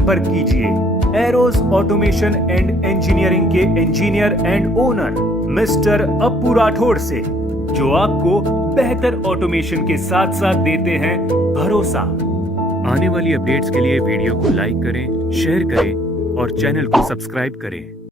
संपर्क कीजिए Aeros automation and engineering के engineer and owner mister Appu Rathore से, जो आपको बेहतर ऑटोमेशन के साथ साथ देते हैं भरोसा। आने वाली अपडेट्स के लिए वीडियो को लाइक करें, शेयर करें और चैनल को सब्सक्राइब करें।